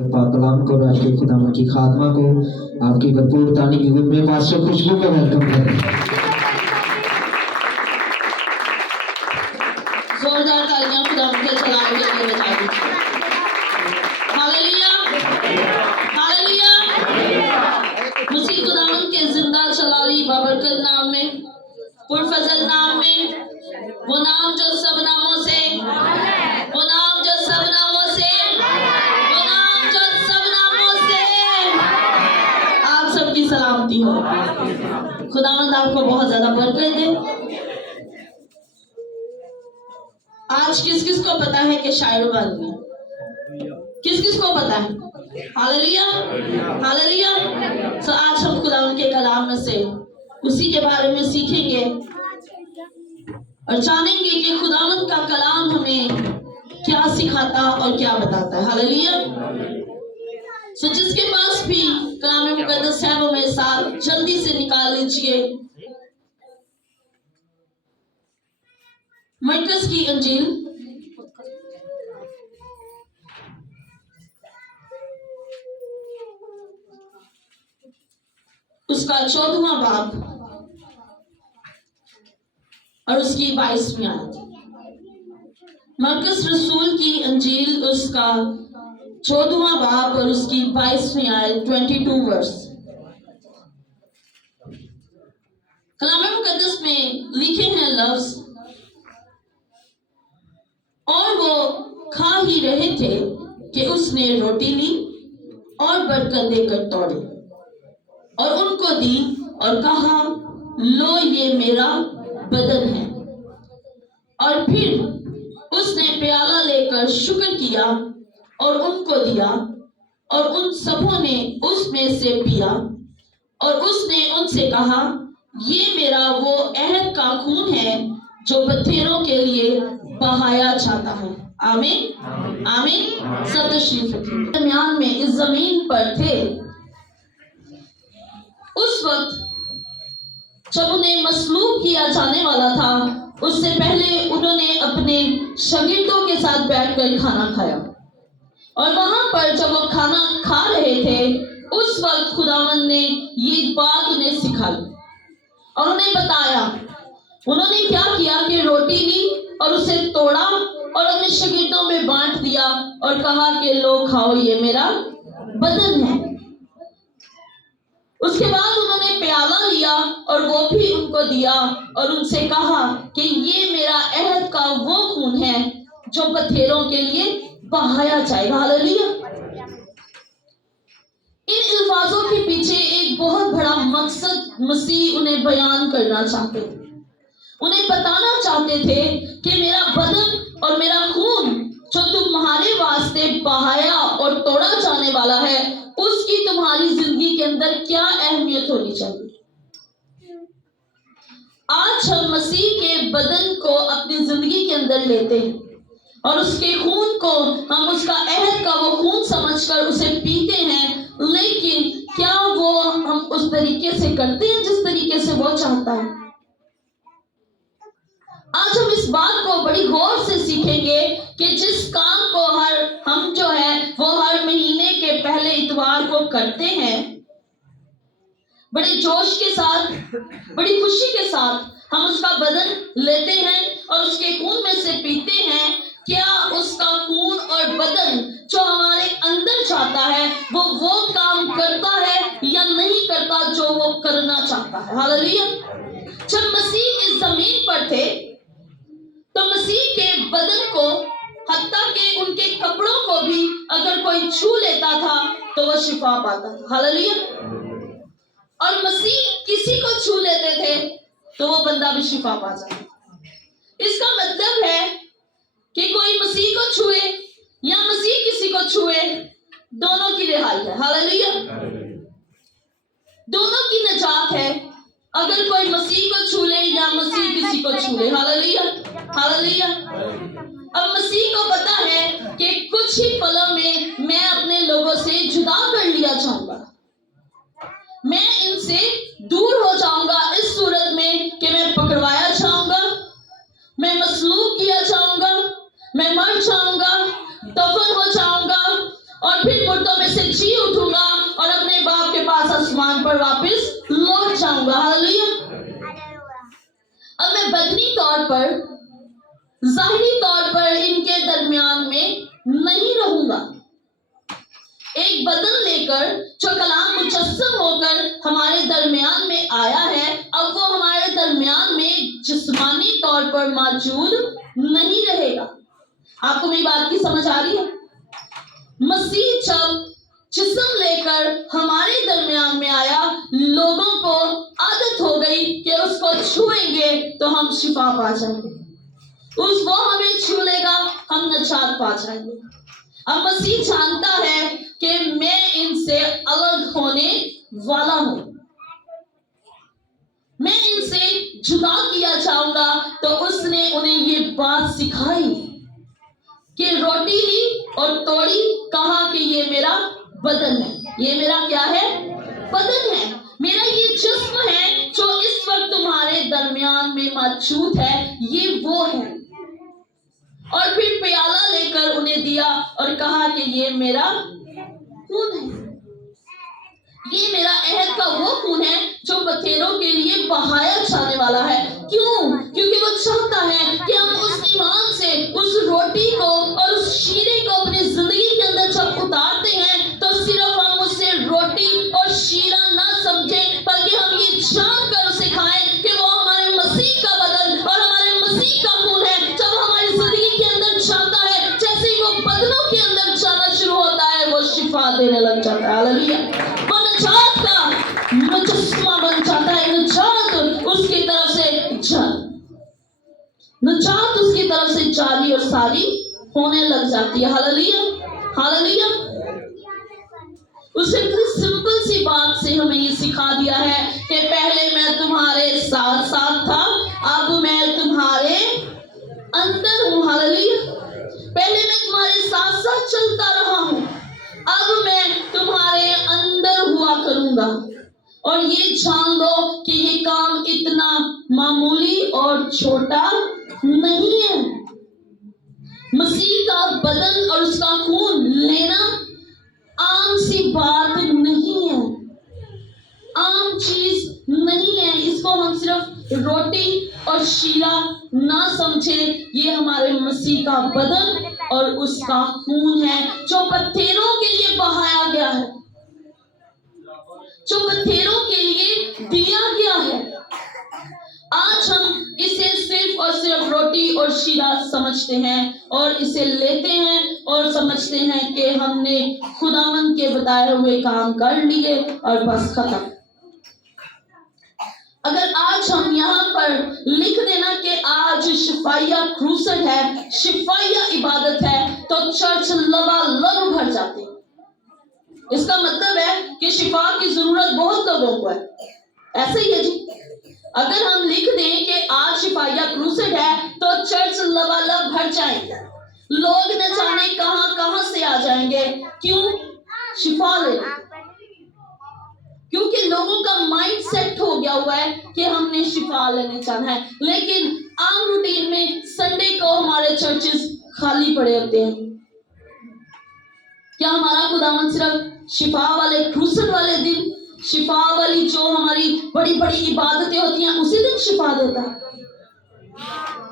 पाक कलाम को राष्ट्रीय खुदाम की खात्मा को आपकी भरपूर तानी की में मास्टर खुशबू को वेलकम करें। जोरदार तालियां खुदा के सलाम के लिए बजा दीजिए। Hallelujah hallelujah. मसीह खुदावंद के जिंदा जलाली बाबरकत नाम में, पुरफजल नाम में, वो नाम जो सब नामों से, वो नाम जो सब नामों से, वो नाम जो सब नामों से आप सबकी सलामती हो। खुदावंद आपको बहुत ज्यादा बरकत दे। आज किस किस को पता है कि शायर बन गए? किस किस को पता है? Hallelujah hallelujah. तो आज हम खुदावंद के कलाम में से उसी के बारे में सीखेंगे और जानेंगे कि खुदावंद का कलाम हमें क्या सिखाता और क्या बताता है। हालेलुया। तो जिसके पास भी कलाम मुकद्दस है वो मेरे साथ जल्दी से निकाल लीजिए मरकस की इंजील उसका 14वां बाब और उसकी 22वीं आयत। मरकस रसूल की इंजील उसका 14वां बाब और उसकी 22वीं आयत 22 वर्स। कलाम मुकद्दस में लिखे हैं लफ्ज, और वो खा ही रहे थे कि उसने रोटी ली और बरकत देकर तोड़ी और उनको दी और कहा, लो ये मेरा बदन है। और फिर उसने प्याला लेकर शुक्र किया और उनको दिया और उन सबों ने उसमें से पिया। और उसने उनसे कहा, ये मेरा वो अहद का खून है जो बथेरों के लिए बहाया जाता है। आमीन आमीन। सब तशरीफ रखिए। दरमियान में इस जमीन पर थे उस वक्त जब उन्हें मसलूब किया जाने वाला था। उससे पहले उन्होंने अपने शागिर्दों के साथ बैठकर खाना खाया और वहां पर जब वो खाना खा रहे थे उस वक्त खुदावंद ने ये बात उन्हें सिखाई और उन्हें बताया। उन्होंने क्या किया कि रोटी ली और उसे तोड़ा और अपने शागिर्दों में बांट दिया और कहा कि लो खाओ, ये मेरा बदन है। उसके बाद उन्होंने प्याला लिया और वो भी उनको दिया और उनसे कहा कि ये मेरा अहद का वो खून है जो बथेरों के लिए बहाया जाएगा। हालेलुया। इन अल्फाजों के पीछे एक बहुत बड़ा मकसद मसीह उन्हें बयान करना चाहते थे। उन्हें बताना चाहते थे कि मेरा बदन और मेरा खून जो तुम्हारे वास्ते बहाया और तोड़ा जाने वाला है उसकी तुम्हारी जिंदगी के अंदर क्या अहमियत होनी चाहिए। आज हम मसीह के बदन को अपनी जिंदगी के अंदर लेते हैं और उसके खून को हम उसका अहद का वो खून समझकर उसे पीते हैं, लेकिन क्या वो हम उस तरीके से करते हैं जिस तरीके से वो चाहता है? आज हम इस बात को बड़ी गौर से सीखेंगे कि जिस काम को हम जो है वो हर महीने के पहले इतवार को करते हैं, बड़े जोश के साथ, बड़ी खुशी के साथ हम उसका बदन लेते हैं और उसके खून में से पीते हैं। क्या उसका खून और बदन जो हमारे अंदर जाता है वो काम करता है या नहीं करता जो वो करना चाहता है? हालेलुया। जब मसीह इस जमीन पर थे तो मसीह के बदन को, हत्ता के उनके कपड़ों को भी अगर कोई छू लेता था तो वह शिफा पाता था। हालेलुया। और मसीह किसी को छू लेते थे तो वो बंदा भी शिफा पा जाता। इसका मतलब है कि कोई मसीह को छुए या मसीह किसी को छुए, दोनों की रिहाई है। हालेलुया। दोनों की निजात है, अगर कोई मसीह को छू ले या मसीह किसी को छू ले। Hallelujah hallelujah. अब मसीह को पता है कि कुछ ही पलों में मैं अपने लोगों से जुदा कर लिया जाऊंगा, मैं इनसे दूर हो जाऊंगा इस सूरत में कि मैं पकड़वाया जाऊंगा, मैं मसलूब किया जाऊंगा, मैं मर जाऊंगा, दफन हो जाऊंगा और फिर मुर्दों में से जी उठूंगा और अपने बाप के पास आसमान पर वापस लौट जाऊंगा। हालेलुया। अब मैं बदनी तौर पर, ज़ाहिरी तौर पर इनके दरमियान में नहीं रहूंगा। एक बदन लेकर जो कलाम मुजस्सम होकर हमारे दरमियान में आया है, अब वो हमारे दरमियान में जिस्मानी तौर पर मौजूद नहीं रहेगा। आपको मेरी बात की समझ आ रही है? मसीह जब जिस्म लेकर हमारे दरमियान में आया, लोगों को आदत हो गई कि उसको छुएंगे तो हम शिफा पा जाएंगे, वो हमें छू लेगा, हम नजात पा जाएंगे। अब मसीह जानता है कि मैं इनसे अलग होने वाला हूं, मैं इनसे जुदा किया जाऊंगा। तो उसने उन्हें ये बात सिखाई कि रोटी ली और तोड़ी, कहा कि ये मेरा बदन है। ये मेरा क्या है? बदन है। मेरा ये जिस्म है जो इस वक्त तुम्हारे दरमियान में मौजूद है, ये वो है। और फिर प्याला लेकर उन्हें दिया और कहा कि ये मेरा खून है, ये मेरा अहद का वो खून है जो बखेरों के लिए बहाया जाने वाला है। क्यों? क्योंकि वो चाहता है कि हम उस ईमान से उस रोटी को और उस शीरे को अपनी जिंदगी के अंदर जब उतारते हैं, तो सिर्फ हम उसे रोटी और शीरा ना समझें, बल्कि हम ये जानकर उसे खाएं कि वो हमारे मसीह का बदन और हमारे मसीह का खून है। जब हमारी जिंदगी के अंदर जाता है, जैसे ही वो बदनों के अंदर जाना शुरू होता है, वो शिफा देने लग जाता है। हालेलुया। वो नजात का मुजस्समा बन जाता है। नजात उसकी तरफ से नजात उसकी तरफ से जारी और सारी होने लग जाती है। हालेलुया। हालेलुया। उसने सिंपल सी बात से हमें ये सिखा दिया है कि पहले मैं तुम्हारे साथ साथ था, अब मैं तुम्हारे अंदर हूं। हालेलुया। पहले मैं तुम्हारे साथ साथ चलता रहा हूं, अब मैं तुम्हारे अंदर हुआ करूंगा। और ये जान लो कि ये काम इतना मामूली और छोटा नहीं है। मसीह का बदन और उसका खून लेना आम सी बात नहीं है, आम चीज नहीं है। इसको हम सिर्फ रोटी और शीरा ना समझे, ये हमारे मसीह का बदन और उसका खून है जो पत्थरों के लिए बहाया गया है, जो पत्थरों के लिए दिया गया है। आज हम इसे सिर्फ और सिर्फ रोटी और शीरा समझते हैं और इसे लेते हैं और समझते हैं कि हमने खुदावंद के बताए हुए काम कर लिए और बस खत्म। अगर आज हम यहाँ पर लिख देना कि आज शिफाइया क्रूसेड है, शिफाइया इबादत है, तो चर्च लबालब भर जाती है। इसका मतलब है कि शिफा की जरूरत बहुत लोगों को है। ऐसे ही है जी। अगर हम लिख दें कि आज शिफाइया क्रूसेड है, तो चर्च लबालब भर जाएंगे, लोग न जाने कहां कहां से आ जाएंगे। क्यों? शिफा लेने। क्योंकि लोगों का माइंड सेट हो गया हुआ है कि हमने शिफा लेने जाना है। लेकिन आम रूटीन में संडे को हमारे चर्चेस खाली पड़े होते हैं। क्या हमारा खुदावंद सिर्फ शिफा वाले क्रूसेड वाले दिन, शिफा वाली जो हमारी बड़ी बड़ी इबादतें होती हैं, उसी दिन शिफा देता है?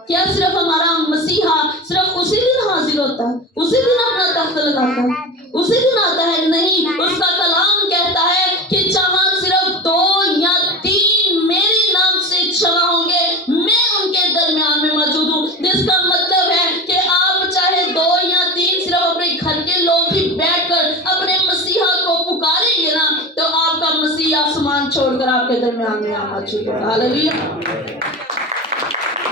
क्या सिर्फ हमारा मसीहा सिर्फ उसी दिन हाजिर होता है, उसी दिन अपना तख्त लगाता है, उसी दिन आता है? नहीं, उसका कलाम कहता है कि जहां सिर्फ 2 या 3 मेरे नाम से जमा होंगे, मैं उनके दरमियान में मौजूद हूं। जिसका मतलब है कि आप चाहे 2 या 3 सिर्फ अपने घर के लोग ही बैठकर अपने मसीहा को पुकारेंगे ना, तो आपका मसीहा आसमान छोड़कर आपके दरमियान में मौजूद होगा। हालेलुया।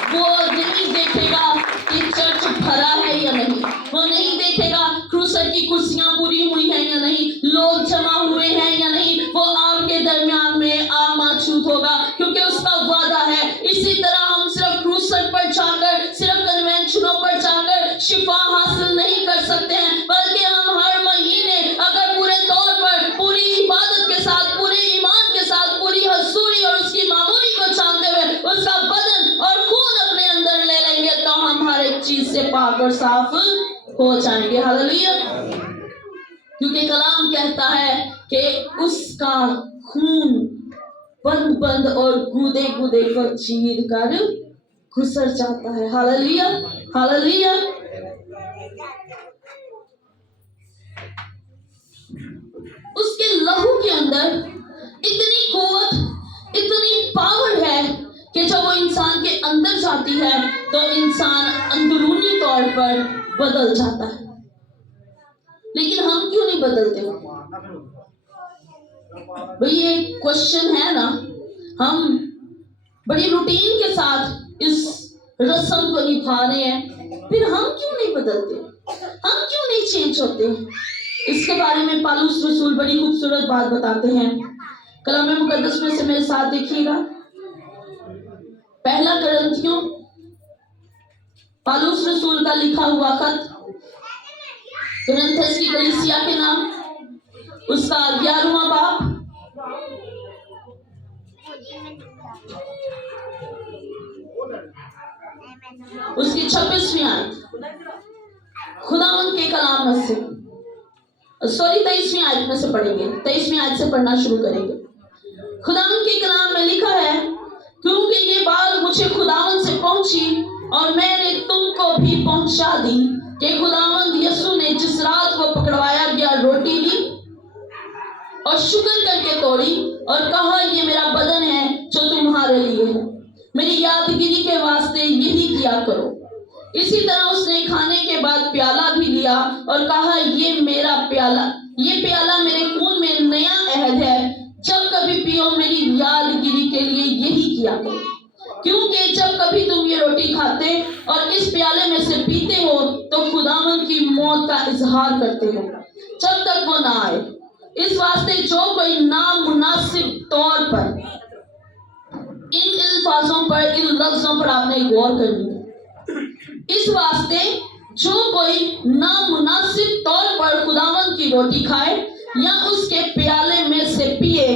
वो नहीं देखेगा कि चर्च भरा है या नहीं, वो नहीं देखेगा क्रूसेड की कुर्सियां पूरी हुई हैं या नहीं, लोग जमा हुए हैं या नहीं, वो आपके दरमियान में मौजूद होगा, क्योंकि उसका वादा है। इसी तरह हम सिर्फ क्रूसेड पर जाकर, सिर्फ कन्वेंशनों पर जाकर शिफा हासिल नहीं कर सकते हैं, बल्कि हम हर महीने अगर पूरे तौर पर पूरी इबादत के साथ, पूरे ईमान के साथ, पूरी हजूरी और उसकी मामूली को जानते हुए उसका बदन और खून अपने अंदर ले लेंगे, तो हम हर एक चीज से पाक और साफ हो जाएंगे। हालेलुया। क्योंकि कलाम कहता है कि उसका खून बंद बंद और गूदे गूदे को चीर कर गुजर जाता है। Hallelujah, hallelujah. उसके लहू के अंदर इतनी कुव्वत, इतनी पावर है कि जब वो इंसान के अंदर जाती है तो इंसान अंदरूनी तौर पर बदल जाता है। लेकिन हम क्यों नहीं बदलते? भाई ये क्वेश्चन है ना। हम बड़ी रूटीन के साथ इस रस्म को निभा रहे हैं, फिर हम क्यों नहीं बदलते? हम क्यों नहीं चेंज होते? इसके बारे में पालूस रसूल बड़ी खूबसूरत बात बताते हैं। कलाम मुकद्दस में से मेरे साथ देखिएगा, पहला कुरिन्थियों, पालूस रसूल का लिखा हुआ खत कुरिन्थस की कलीसिया के नाम, उसका 11वां बाब, उसकी 26वीं आयत, खुदावंद के कलाम में से 23वीं आयत में से पढ़ेंगे। 23वीं आयत से पढ़ना शुरू करेंगे। खुदावंद के कलाम में लिखा है, क्योंकि ये बात मुझे खुदावंद से पहुंची और मैंने तुमको भी पहुंचा दी कि खुदावंद यीशु ने जिस रात को पकड़वाया गया रोटी ली और शुक्र करके तोड़ी और कहा, ये मेरा बदन है जो तुम्हारे लिए है, मेरी यादगिरी के वास्ते यही किया करो। इसी तरह उसने खाने के बाद प्याला भी लिया और कहा, ये प्याला मेरे खून में नया अहद है, जब कभी पियो मेरी यादगिरी के लिए यही किया करो। क्योंकि जब कभी तुम ये रोटी खाते और इस प्याले में से पीते हो तो खुदावंद की मौत का इजहार करते हो जब तक वो ना आए। इस वास्ते जो कोई नामुनासिब तौर पर, इन अल्फाजों पर, इन लफ्जों पर आपने गौर करनी है। इस वास्ते जो कोई नामुनासिब तौर पर खुदावंद की रोटी खाए या उसके प्याले में से पिए,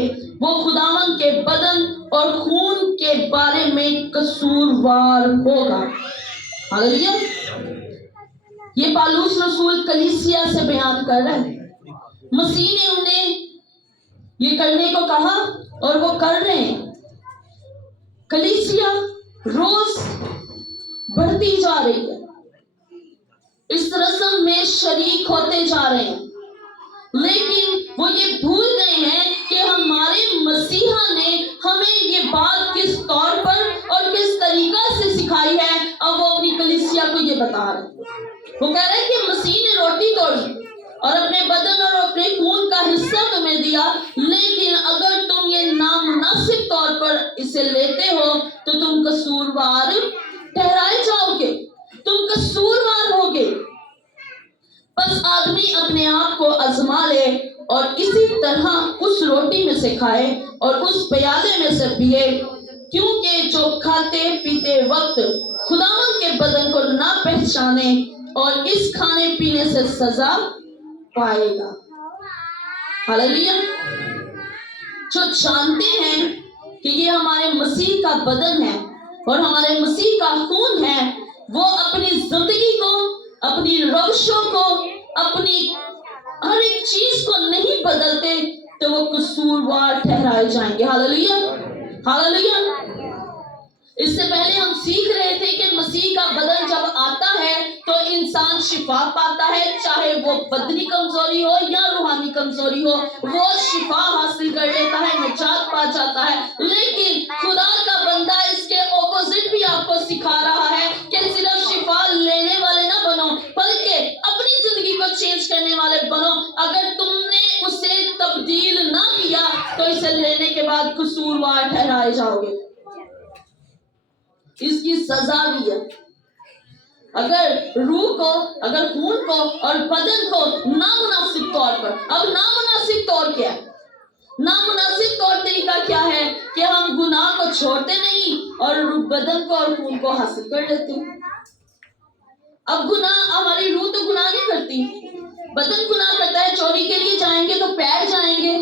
वो खुदावंद के बदन और खून के बारे में कसूरवार होगा। हालेलुया। ये पालूस रसूल कलीसिया से बयान कर रहा है। मसीह ने उन्हें ये करने को कहा और वो कर रहे हैं। कलीसिया रोज बढ़ती जा रही है, इस रस्म में शरीक होते जा रहे हैं, लेकिन वो ये भूल गए हैं कि हमारे मसीहा ने हमें ये बात किस तौर पर और किस तरीका से सिखाई है। अब वो अपनी कलीसिया को ये बता रहे हैं। वो कह रहे हैं कि मसीह ने रोटी तोड़ी और अपने बदन और अपने खून का हिस्सा तुम्हें दिया, लेकिन अगर तुम ये नामुनासिब तौर पर इसे लेते हो तो तुम कसूरवार ठहराए जाओगे, तुम कसूरवार होगे। बस आदमी अपने आप को आजमा ले और इसी तरह उस रोटी में से खाए और उस प्याले में से पिए, क्योंकि जो खाते पीते वक्त खुदावंद के बदन को ना पहचाने और इस खाने पीने से सजा पाएगा। हालेलुया। जो जानते हैं कि ये हमारे मसीह का बदन है और हमारे मसीह का खून है, वो अपनी जिंदगी को, अपनी रविशों को, अपनी हर एक चीज को नहीं बदलते तो वो कसूरवार ठहराए जाएंगे। Hallelujah, hallelujah. इससे पहले हम सीख रहे थे कि मसीह का बदन जब आता है तो इंसान शिफा पाता है, चाहे वो बदनी कमजोरी हो या रूहानी कमजोरी हो, वो शिफा हासिल कर लेता है, निजात पा जाता है। लेकिन खुदा का बंदा इसके ऑपोजिट भी आपको सिखा रहा है कि सिर्फ शिफा लेने वाले ना बनो, बल्कि अपनी जिंदगी को चेंज करने वाले बनो। अगर तुमने उसे तब्दील ना किया तो इसे लेने के बाद कसूरवार ठहराए जाओगे। इसकी सजा भी है। अगर रूह को, अगर खून को और बदन को नामुनासिब तौर पर, अब नामुनासिब तौर क्या है? नामुनासिब तौर तरीका क्या है कि हम गुनाह को छोड़ते नहीं और बदन को और खून को हासिल कर लेते हैं। अब गुनाह, हमारी रूह तो गुनाह नहीं करती, बदन गुनाह करता है। चोरी के लिए जाएंगे तो पैर जाएंगे,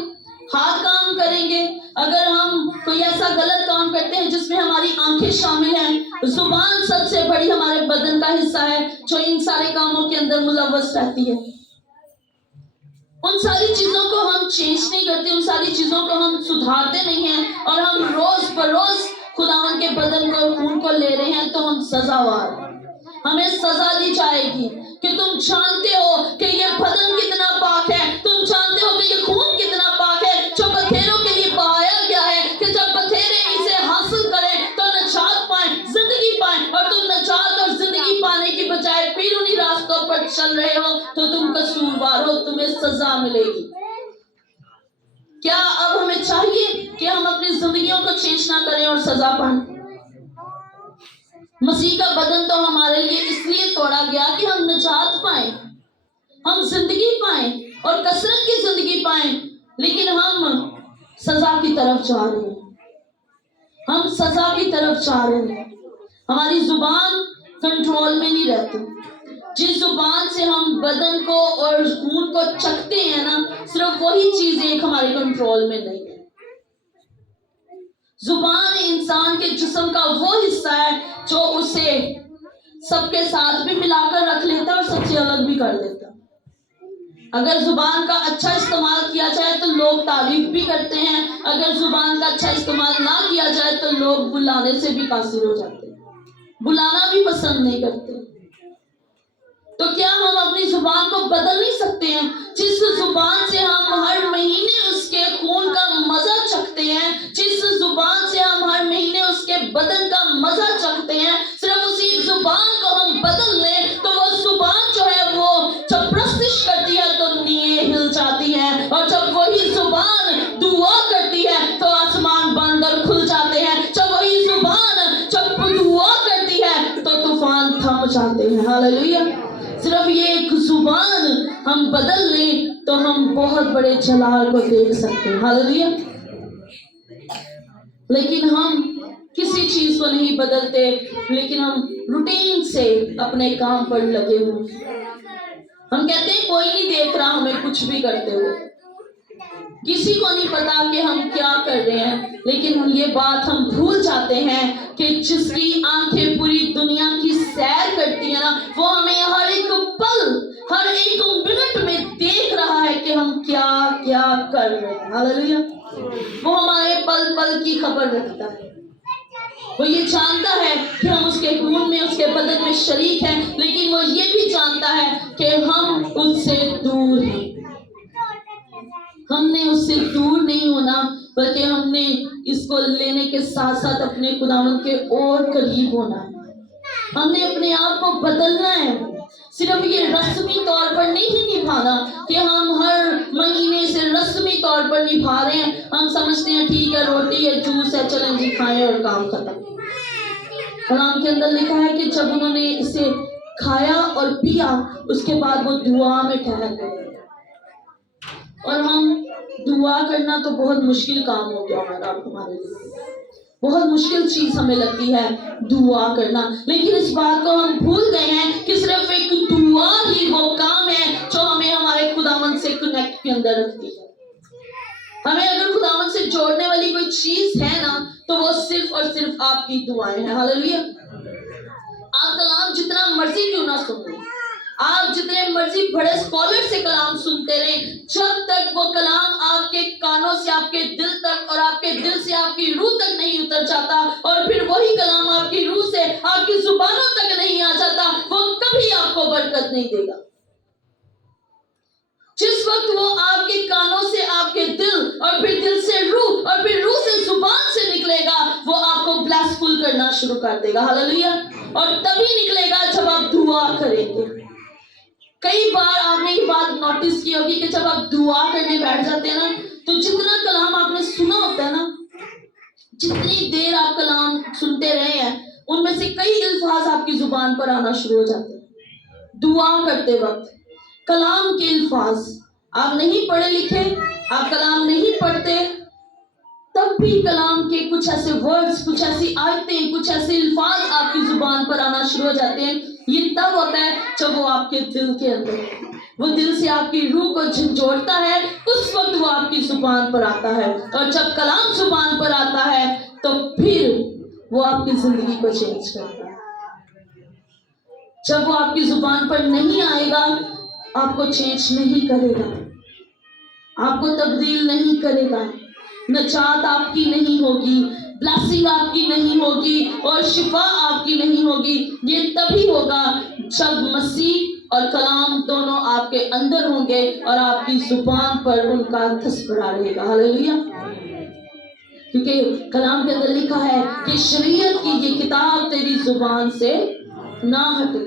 हाथ काम करेंगे। अगर हम कोई ऐसा गलत काम करते हैं जिसमें हमारी आंखें शामिल हैं, जुबान सबसे बड़ी हमारे बदन का हिस्सा है जो इन सारे कामों के अंदर मुलव्वस रहती है। उन सारी चीजों को हम चेंज नहीं करते, उन सारी चीजों को हम सुधारते नहीं हैं और हम रोज बरोज खुदावन के बदन को, खून को ले रहे हैं, तो हम सजावार हैं। हमें सजा दी जाएगी कि तुम जानते हो कि ये बदन कितना पाक है, तुम जानते हो कि ये खून कितना पाक है जो बथेरों के लिए बहाया गया है, कि जब बथेरे इसे हासिल करें तो निजात पाएं, जिंदगी पाएं। और तुम निजात और जिंदगी पाने की बजाय फिर उन्हीं रास्तों पर चल रहे हो तो तुम कसूरवार हो, तुम्हें सजा मिलेगी। क्या अब हमें चाहिए कि हम अपनी जिंदगियों को चेंज ना करें और सजा पाएं? मसीह का बदन तो हमारे लिए इसलिए तोड़ा गया कि हम निजात पाएं, हम जिंदगी पाएं और कसरत की जिंदगी पाएं, लेकिन हम सजा की तरफ जा रहे हैं, हम सजा की तरफ जा रहे हैं। हमारी जुबान कंट्रोल में नहीं रहती। जिस जुबान से हम बदन को और खून को चखते हैं ना, सिर्फ वही चीज एक हमारे कंट्रोल में नहीं है। जुबान इंसान के जिस्म का वो हिस्सा है जो उसे सबके साथ भी मिलाकर रख लेता है और सबसे अलग भी कर देता है। अगर जुबान का अच्छा इस्तेमाल किया जाए तो लोग तारीफ भी करते हैं, अगर जुबान का अच्छा इस्तेमाल ना किया जाए तो लोग बुलाने से भी कासिर हो जाते हैं, बुलाना भी पसंद नहीं करते। तो क्या हम अपनी जुबान को बदल नहीं सकते हैं? जिस जुबान से हम हर महीने उसके खून का मजा चखते हैं, जिस जुबान से हम हर महीने उसके बदन का मजा चखते हैं, सिर्फ उसी जुबान को हम बदल लें तो वो जुबान जो है वो जब प्रस्तिश करती है तो नींवें हिल जाती हैं, और जब वही जुबान दुआ करती है तो आसमान बंद और खुल जाते हैं। जब वही जुबान जब दुआ करती है तो तूफान थम जाते हैं। हालेलुया। सिर्फ ये एक जुबान हम बदल लें तो हम बहुत बड़े जलाल को देख सकते हैं। हालेलुया। लेकिन हम किसी चीज को नहीं बदलते, लेकिन हम रूटीन से अपने काम पर लगे हुए। हम कहते हैं कोई नहीं देख रहा हमें कुछ भी करते हुए, किसी को नहीं पता कि हम क्या कर रहे हैं, लेकिन ये बात हम भूल जाते हैं कि जिसकी आंखें पूरी दुनिया की सैर करती है ना, वो हमें हर एक पल, हर एक मिनट में देख रहा है कि हम क्या क्या कर रहे हैं। हालेलुया। वो हमारे पल पल की खबर रखता है, वो ये जानता है कि हम उसके खून में, उसके बदन में शरीक हैं, लेकिन वो ये भी जानता है कि हम उससे दूर हैं। हमने उससे दूर नहीं होना, बल्कि हमने इसको लेने के साथ साथ अपने खुदावंद के और करीब होना है। हमने अपने आप को बदलना है। सिर्फ ये रस्मी तौर पर नहीं निभाना कि हम हर महीने से रस्मी तौर पर निभा रहे हैं। हम समझते हैं ठीक है, रोटी है, जूस है, चलें जी खाएं और काम खत्म। कलाम के अंदर लिखा है कि जब उन्होंने इसे खाया और पिया, उसके बाद वो दुआ में ठहर गए। और हम दुआ करना तो बहुत मुश्किल काम हो गया हमारे लिए, बहुत मुश्किल चीज हमें लगती है दुआ करना। लेकिन इस बात को हम भूल गए हैं कि सिर्फ एक दुआ ही वो काम है जो हमें हमारे खुदावंद से कनेक्ट के अंदर रखती है। हमें अगर खुदावंद से जोड़ने वाली कोई चीज है ना, तो वो सिर्फ और सिर्फ आपकी दुआएं हैं। हालेलुया। आप कलाम जितना मर्जी क्यों ना सुन लें, आप जितने मर्जी बड़े स्कॉलर से कलाम सुनते रहे, जब तक वो कलाम आपके कानों से आपके दिल तक और आपके दिल से आपकी रूह तक नहीं उतर जाता, और फिर वही कलाम आपकी रूह से आपकी जुबानों तक नहीं आ जाता, वो कभी आपको बरकत नहीं देगा। जिस वक्त वो आपके कानों से आपके दिल और फिर दिल से रूह और फिर रूह से जुबान से निकलेगा, वो आपको ब्लेसफुल करना शुरू कर देगा। हालेलुया। और तभी निकलेगा जब आप दुआ करेंगे। कई बार आपने ये बात नोटिस की होगी कि जब आप दुआ करने बैठ जाते हैं ना, तो जितना कलाम आपने सुना होता है ना, जितनी देर आप कलाम सुनते रहे हैं, उनमें से कई अल्फाज आपकी जुबान पर आना शुरू हो जाते हैं। दुआ करते वक्त कलाम के अल्फाज, आप नहीं पढ़े लिखे, आप कलाम नहीं पढ़ते, तब भी कलाम के कुछ ऐसे वर्ड्स, कुछ ऐसी आयतें, कुछ ऐसे अल्फाज आपकी जुबान पर आना शुरू हो जाते हैं। ये तब होता है जब वो आपके दिल के अंदर, वो दिल से आपकी रूह को झंझोड़ता है, उस वक्त वो आपकी जुबान पर आता है। और जब कलाम जुबान पर आता है तो फिर वो आपकी जिंदगी को चेंज करता है। जब वो आपकी जुबान पर नहीं आएगा, आपको चेंज नहीं करेगा। آپ کو تبدیل نہیں کرے گا، نجات آپ کی نہیں ہوگی، بلیسنگ آپ کی نہیں ہوگی اور شفا آپ کی نہیں ہوگی۔ یہ تبھی ہوگا جب مسیح اور کلام دونوں آپ کے اندر ہوں گے اور آپ کی زبان پر ان کا تذکرہ رہے گا۔ ہاللیلویا۔ کیونکہ کلام کے اندر لکھا ہے کہ شریعت کی یہ کتاب تیری زبان سے نہ ہٹے۔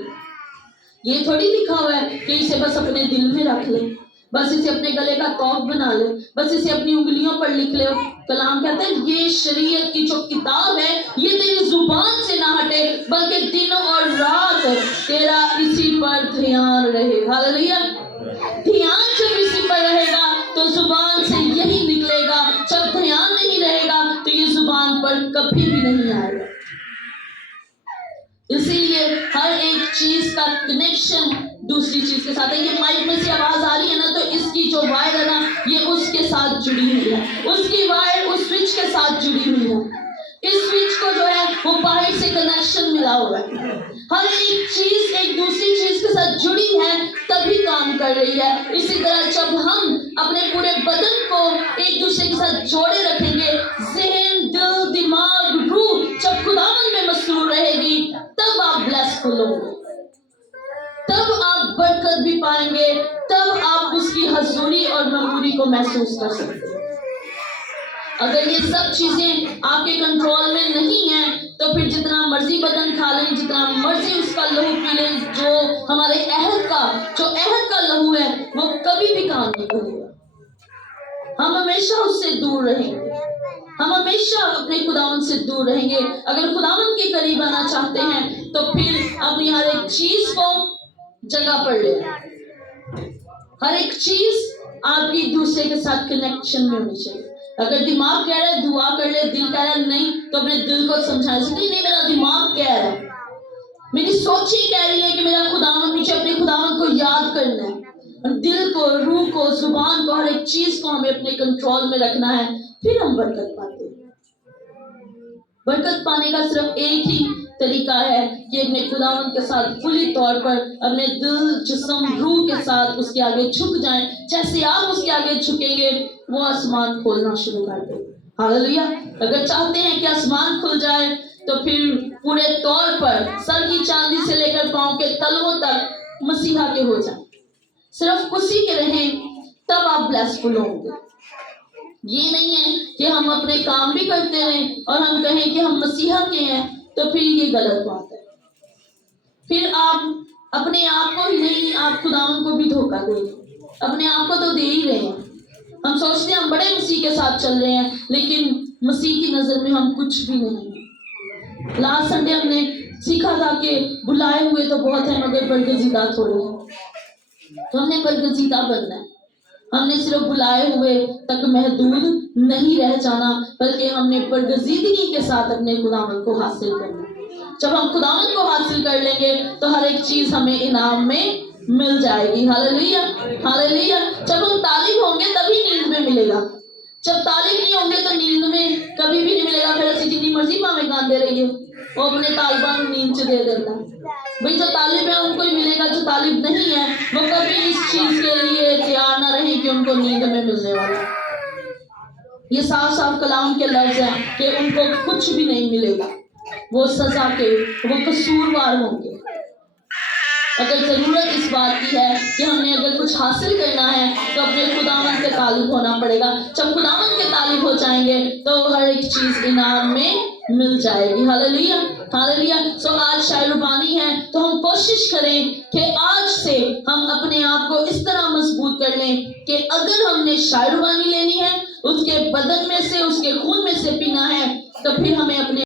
یہ تھوڑی لکھا ہوا ہے کہ اسے بس اپنے دل میں رکھ لے، بس اسے اپنے گلے کا توق بنا لے، بس اسے اپنی انگلیوں پر لکھ لے۔ کلام کہتا ہے یہ شریعت کی جو کتاب ہے یہ تیری زبان سے نہ ہٹے، بلکہ دن اور رات تیرا اسی پر دھیان رہے۔ ہاللیلویا۔ دھیان جب اسی پر رہے گا تو زبان سے یہی نکلے گا، جب دھیان نہیں رہے گا تو یہ زبان پر کبھی بھی نہیں آئے گا۔ اسی لیے ہر ایک چیز کا کنیکشن دوسری چیز کے ساتھ ہے۔ یہ مائک میں سے آواز آ رہی ہے نا، تو اس کی جو وائر ہے نا یہ اس کے ساتھ جڑی ہوئی ہے، اس کی وائر اس سوئچ کے ساتھ جڑی ہوئی ہے۔ اس سوئچ کو جو ہے وہ باہر سے کنیکشن ملا ہوا ہے۔ ہر ایک چیز ایک دوسری چیز کے ساتھ جڑی ہے تبھی کام کر رہی ہے۔ اسی طرح جب ہم اپنے پورے بدن کو ایک دوسرے کے ساتھ جوڑے رکھیں گے، ذہن، دل، دماغ، روح جب خداوند میں مسرور رہے گی، تب آپ بلیس فل ہوں گے، تب آپ برکت بھی پائیں گے، تب آپ اس کی حضوری اور معموری کو محسوس کر سکتے ہیں۔ اگر یہ سب چیزیں آپ کے کنٹرول میں نہیں ہیں تو پھر جتنا مرضی بدن کھا لیں، جتنا مرضی اس کا لہو پی لیں، جو ہمارے عہد کا لہو ہے وہ کبھی بھی کام نہیں کرے گا۔ ہم ہمیشہ اس سے دور رہیں گے، ہم ہمیشہ اپنے خداوند سے دور رہیں گے۔ اگر خداوند کے قریب آنا چاہتے ہیں تو پھر اپنی ہر ایک چیز کو جگہ پر لے، ہر ایک چیز آپ کی دوسرے کے ساتھ کنیکشن میں ہونی چاہیے۔ اگر دماغ کہہ رہا ہے دعا کر لے، دل کہہ رہا ہے نہیں، تو اپنے دل کو سمجھائیں کہ نہیں، میرا دماغ کہہ رہا ہے، میری سوچ ہی کہہ رہی ہے کہ میرا خداوند، مجھے اپنے خداوند کو یاد کرنا ہے۔ دل کو، روح کو، زبان کو، ہر ایک چیز کو ہمیں اپنے کنٹرول میں رکھنا ہے، پھر ہم برکت پاتے ہیں۔ برکت پانے کا صرف ایک ہی طریقہ ہے کہ اپنے خداوند کے ساتھ کھلی طور پر اپنے دل، جسم، روح کے ساتھ اس کے آگے جھک جائیں۔ جیسے آپ اس کے آگے جھکیں گے وہ آسمان کھولنا شروع کر دے۔ ہاللیلویا۔ اگر چاہتے ہیں کہ آسمان کھل جائے تو پھر پورے طور پر سر کی چاندی سے لے کر پاؤں کے تلووں تک مسیحا کے ہو جائیں، صرف اسی کے رہیں، تب آپ بلیسفل ہوں گے۔ یہ نہیں ہے کہ ہم اپنے کام بھی کرتے رہیں اور ہم کہیں کہ ہم مسیحا کے ہیں، تو پھر یہ غلط بات ہے۔ پھر آپ اپنے آپ کو ہی نہیں، آپ خداوند کو بھی دھوکہ دیں گے۔ اپنے آپ کو تو دے ہی رہے ہیں۔ ہم سوچتے ہیں ہم بڑے مسیح کے ساتھ چل رہے ہیں، لیکن مسیح کی نظر میں ہم کچھ بھی نہیں ہیں۔ لاسٹ سنڈے ہم نے سیکھا تھا کہ بلائے ہوئے تو بہت ہیں مگر برگزیدہ تھوڑے ہیں۔ تو ہم نے برگزیدہ بننا ہے۔ ہم نے صرف بلائے ہوئے تک محدود نہیں رہ جانا، بلکہ ہم نے برگزیدگی کے ساتھ اپنے خداوند کو حاصل کرنا ہے۔ جب ہم خداوند کو حاصل کر لیں گے تو ہر ایک چیز ہمیں انعام میں مل جائے گی۔ ہاللیلویا، ہاللیلویا۔ جب ہم طالب ہوں گے تبھی نیند میں ملے گا، جب طالب نہیں ہوں گے تو نیند میں کبھی بھی نہیں ملے گا۔ پھر اسی جتنی مرضی پاویں گاندے رہیے، وہ اپنے طالبان نیند سے دے دیتا ہے۔ بھئی جو طالب ہے ان کو ہی ملے گا، جو طالب نہیں ہے وہ کبھی اس چیز کے لیے تیار نہ رہیں کہ ان کو نیند میں ملنے والا۔ یہ صاف صاف کلام کے لفظ ہیں کہ ان کو کچھ بھی نہیں ملے گا، وہ سزا کے، وہ قصوروار ہوں گے۔ اگر ضرورت اس بات کی ہے کہ ہم نے اگر کچھ حاصل کرنا ہے تو اپنے خداوند کے طالب ہونا پڑے گا۔ جب خداوند کے طالب ہو جائیں گے تو ہر ایک چیز انعام میں مل جائے گی۔ ہاللیلویا، ہاللیلویا۔ سو آج شاہ ربانی ہے تو ہم کوشش کریں کہ آج سے ہم اپنے آپ کو اس طرح مضبوط کر لیں کہ اگر ہم نے شاہ ربانی لینی ہے، اس کے بدن میں سے، اس کے خون میں سے پینا ہے، تو پھر ہمیں اپنے